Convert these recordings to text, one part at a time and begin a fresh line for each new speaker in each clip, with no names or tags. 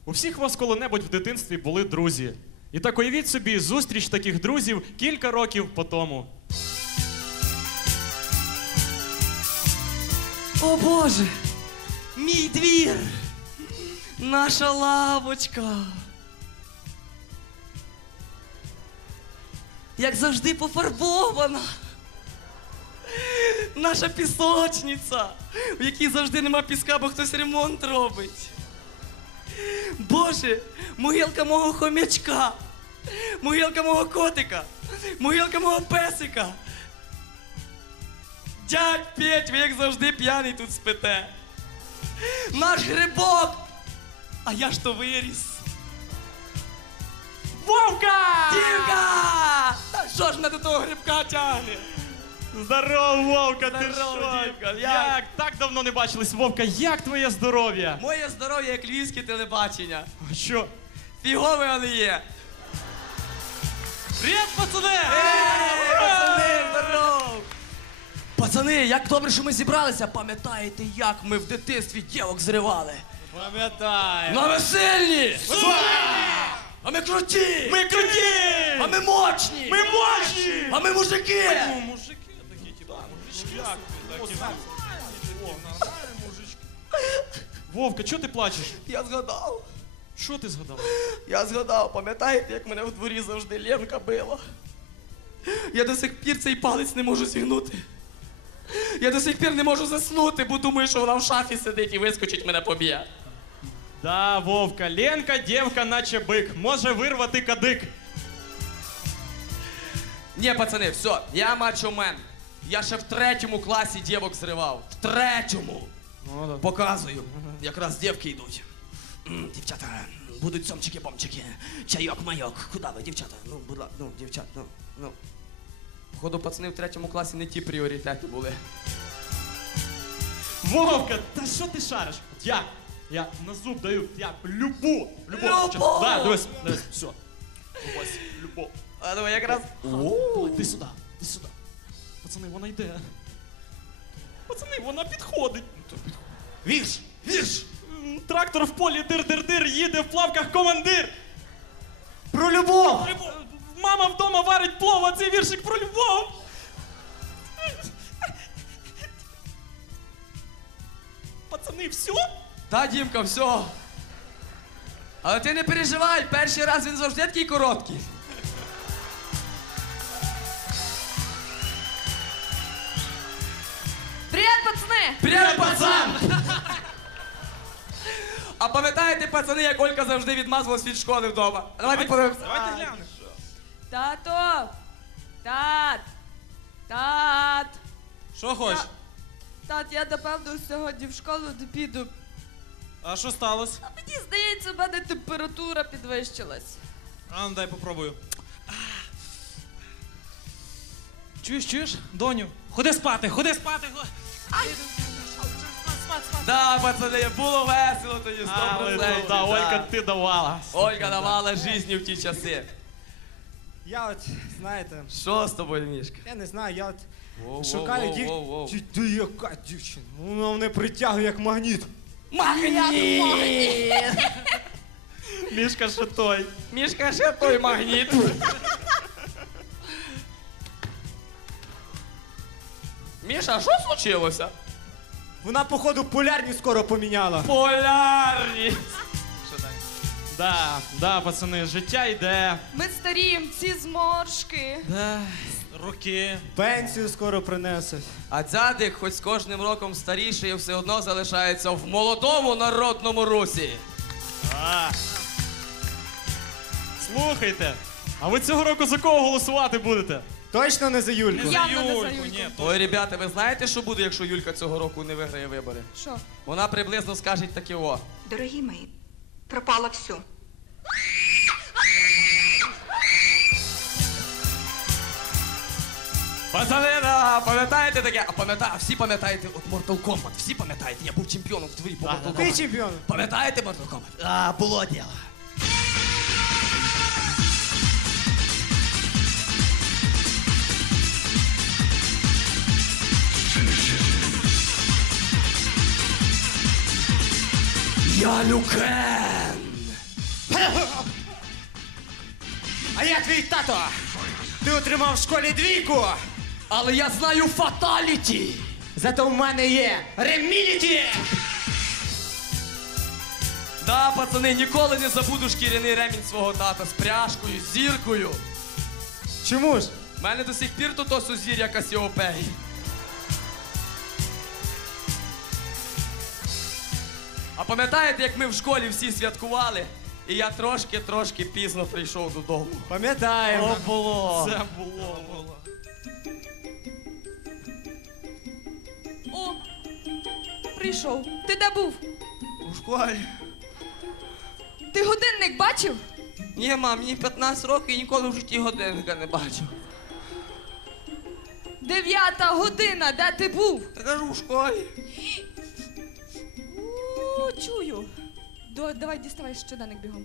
У всіх вас коли-небудь в дитинстві були друзі. І так уявіть собі зустріч таких друзів кілька років по тому.
О Боже! Мій двір! Наша лавочка! Як завжди пофарбована! Наша пісочниця, в якій завжди нема піска, бо хтось ремонт робить. Боже, могилка мого хомячка, могилка мого котика, могилка мого песика. Дядь Петь, ви як завжди п'яний тут спите. Наш грибок, а я ж то виріс.
Вовка!
Дівка! Та що ж мене до того грибка тягне?
Здорово, Вовка, ти
Здорово,
що?
Дімка,
Як? Так давно не бачились, Вовка, як твоє здоров'я?
Моє здоров'я як львівське телебачення.
А що?
Фігове, але є.
Привіт, пацани!
Пацани, здоров! Пацани, як добре, що ми зібралися. Пам'ятаєте, як ми в дитинстві дівок зривали?
Пам'ятаю.
Ну, ми сильні! А ми круті!
Ми круті!
А ми мощні!
Ми мощні!
А ми мужики!
Мужики такі, типа, мужички. Вовка, чого ти плачеш?
Я згадав.
Що ти згадав?
Я згадав, пам'ятаєте, як мене в дворі завжди Ленка била? Я до сих пір цей палець не можу зігнути. Я до сих пір не можу заснути, бо думаю, що вона в шафі сидить і вискочить, мене поб'є.
Да, Вовка, Ленка, дівка, наче бик, може вирвати кадик.
Ні, пацани, все, я мачо-мен. Я ще в 3 класі дівок зривав. В 3-му.
Ну, да.
Показую. Якраз дівки йдуть. Дівчата, будуть сомчики-бомчики. Чайок-майок. Куди ви, дівчата? Ну, будь ласка, ну, дівчат, ну. Походу, пацани в 3 класі не ті пріоритети були.
Вовка, та що ти шариш? Я на зуб даю, я любу.
Любов!
Да, дивись, все. Ось, любов.
А давай якраз.
Давай, ти сюди. Пацани, вона йде. Пацани, вона підходить.
Вірш!
Трактор в полі дир-дир-дир, їде в плавках командир.
Про любов!
Мама вдома варить плов, а цей віршик про любов. Пацани, все?
Та, Дімка, все. Але ти не переживай, перший раз він завжди такий короткий.
Привіт, пацани!
Привіт, пацан! А пам'ятаєте, пацани, як Олька завжди відмазувалась від школи вдома? Давайте подивимося.
Давайте глянемо.
Тато! Тат!
Що хочеш?
Тат, я напевно сьогодні в школу не піду.
А що сталося?
А мені здається, в мене температура підвищилась.
А ну дай попробую. Чуєш? Доню, ходи спати.
Да, пацани, було весело тоді, 100%.
Да, Олька, ти давала.
Ольга давала житті в ті часи.
Я от, знаєте,
Що з тобою, Мішка?
я не знаю, я от
Воу,
шукаю
воу, воу, воу.
дівчину. Ти яка дівчина? Вона мене притягує як магніт.
Магніт!
Мішка ще той.
Мішка ще той магніт. Міша, а що случилося?
Вона, походу, полярність скоро поміняла.
Полярність.
Да, пацани, життя йде.
Ми старіємо, ці зморшки.
Руки.
Пенсію скоро принесуть.
А дзядик, хоч з кожним роком старіший, все одно залишається в молодому народному русі.
Слухайте, а ви цього року за кого голосувати будете?
Точно не за Юльку?
Явно не за
Юльку,
Юльку.
ні.
Ой, ребята, ви знаєте, що буде, якщо Юлька цього року не виграє вибори?
Що?
Вона приблизно скаже таке о.
Дорогі мої, пропало все.
Пацани, да, пам'ятаєте таке? Всі пам'ятаєте от Mortal Kombat, всі пам'ятаєте? Я був чемпіоном в дворі по Mortal
Ти
Kombat.
чемпіон.
Пам'ятаєте Mortal Kombat? А, було діло. Я Люкен!
А я твій тато! Ти отримав в школі 2,
Але я знаю фаталіті!
зато в мене є реміліті!
Да, пацани, ніколи не забуду шкіряний ремінь свого тата з пряжкою, з зіркою.
Чому ж?
У мене до сих пір то сузір'я Касіопеї. А пам'ятаєте, як ми в школі всі святкували, і я трошки пізно прийшов додому?
Пам'ятаємо.
було.
Це було.
О, прийшов. Ти де був?
У школі?
Ти годинник бачив?
Ні, мам, мені 15 років і ніколи в житті годинника не бачив.
9 година, де ти був?
Та кажу, у школі.
Чую. Давай діставай щоденник бігом.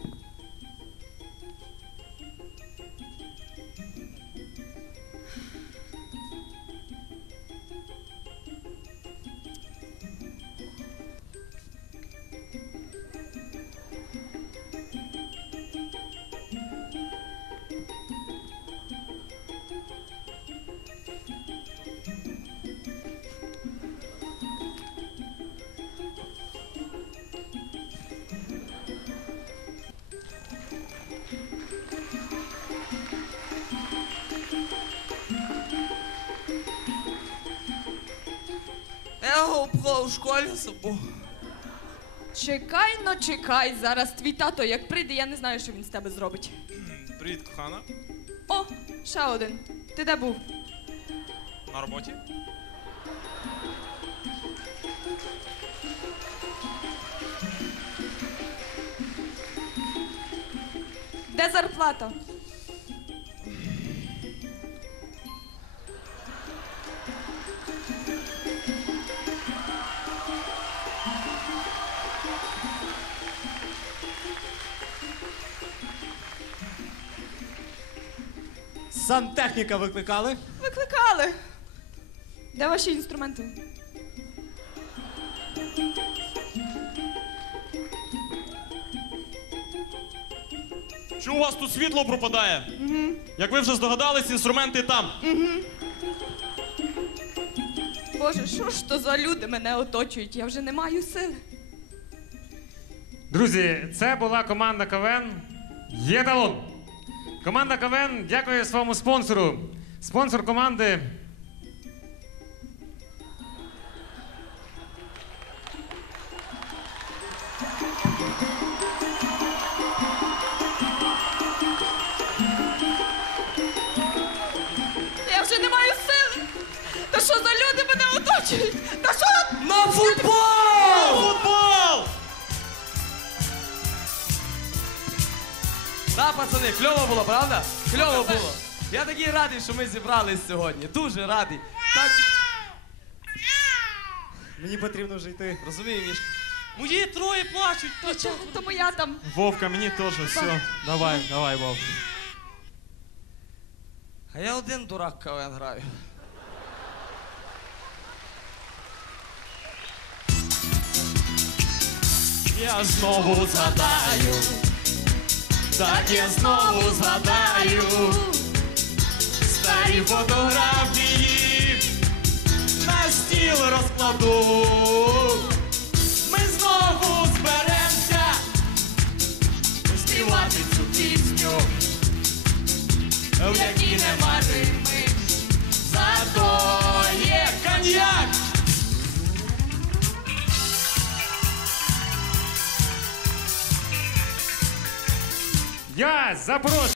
Я його в школі забув.
Чекай, чекай. Зараз твій тато, як прийде, я не знаю, що він з тебе зробить.
Привіт, кохана.
О, ще один. Ти де був?
На роботі?
Де зарплата?
Сантехніка викликали?
Викликали. Де ваші інструменти?
Що у вас тут світло пропадає? Як ви вже здогадались, інструменти там.
Боже, що ж то за люди мене оточують? Я вже не маю сили.
Друзі, це була команда КВН «Єталон». Команда КВН дякує своєму спонсору. Спонсор команди
Я вже не маю сили. Та що за люди мене оточують? Та що?
На футбол!
Футбол!
Да, пацани, кльово було, правда? Кльово було. Я такий радий, що ми зібрались сьогодні. Дуже радий. Так,
Мені потрібно вже йти.
розумію, Мішка.
Мої троє плачуть.
Нічого, тому я там.
Вовка, мені теж, все. Давай, Вов.
А я один дурак КВН граю.
Я знову згадаю, так я знову згадаю старі фотографії, на стіл розкладу. Ми знову зберемося співати цю пісню, в якій нема рими, зато є коньяк.
я запрошую.